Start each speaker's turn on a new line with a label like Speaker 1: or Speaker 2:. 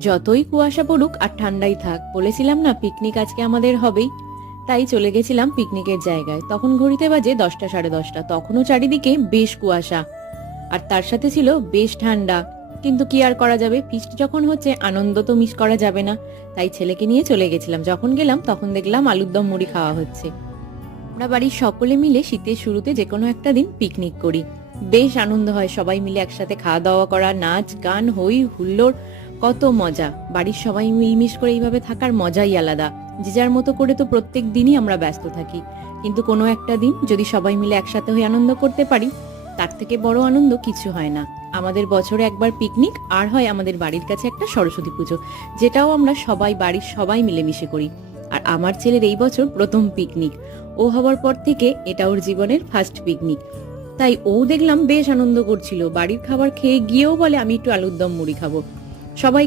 Speaker 1: যতই কুয়াশা পড়ুক আর ঠান্ডাই থাক, বলেছিলাম না পিকনিক আজকে আমাদের হবেই? তাই চলে গেছিলাম পিকনিকের জায়গায়। তখন ঘড়িতে বাজে দশটা সাড়ে দশটা। তখনও চারিদিকে বেশ কুয়াশা। আর তার সাথে ছিল বেশ ঠান্ডা। কিন্তু কি আর করা যাবে? ফিস্ট যখন হচ্ছে, আনন্দ তো মিস করা যাবে না। তাই ছেলেকে নিয়ে চলে গেছিলাম। যখন গেলাম, তখন দেখলাম আলুর দম মুড়ি খাওয়া হচ্ছে। আমরা বাড়ির সকলে মিলে শীতের শুরুতে যে কোনো একটা দিন পিকনিক করি। বেশ আনন্দ হয় সবাই মিলে একসাথে খাওয়া দাওয়া করা নাচ গান হই হুল্লোড় কত মজা। বাড়ির সবাই মিলমিশ করে এইভাবে থাকার মজাই আলাদা। যে যার মতো করে তো প্রত্যেক দিনই আমরা ব্যস্ত থাকি। কিন্তু কোনো একটা দিন যদি সবাই মিলে একসাথে হয়ে আনন্দ করতে পারি, তার থেকে বড় আনন্দ কিছু হয় না। আমাদের বছরে একবার পিকনিক, আর হয় আমাদের বাড়ির কাছে একটা সরস্বতী পুজো, যেটাও আমরা সবাই, বাড়ির সবাই মিলেমিশে করি। আর আমার ছেলের এই বছর প্রথম পিকনিক। ও হওয়ার পর থেকে এটা ওর জীবনের ফার্স্ট পিকনিক। তাই ও দেখলাম বেশ আনন্দ করছিল। বাড়ির খাবার খেয়ে গিয়েও বলে, আমি একটু আলুর দম মুড়ি খাব। সবাই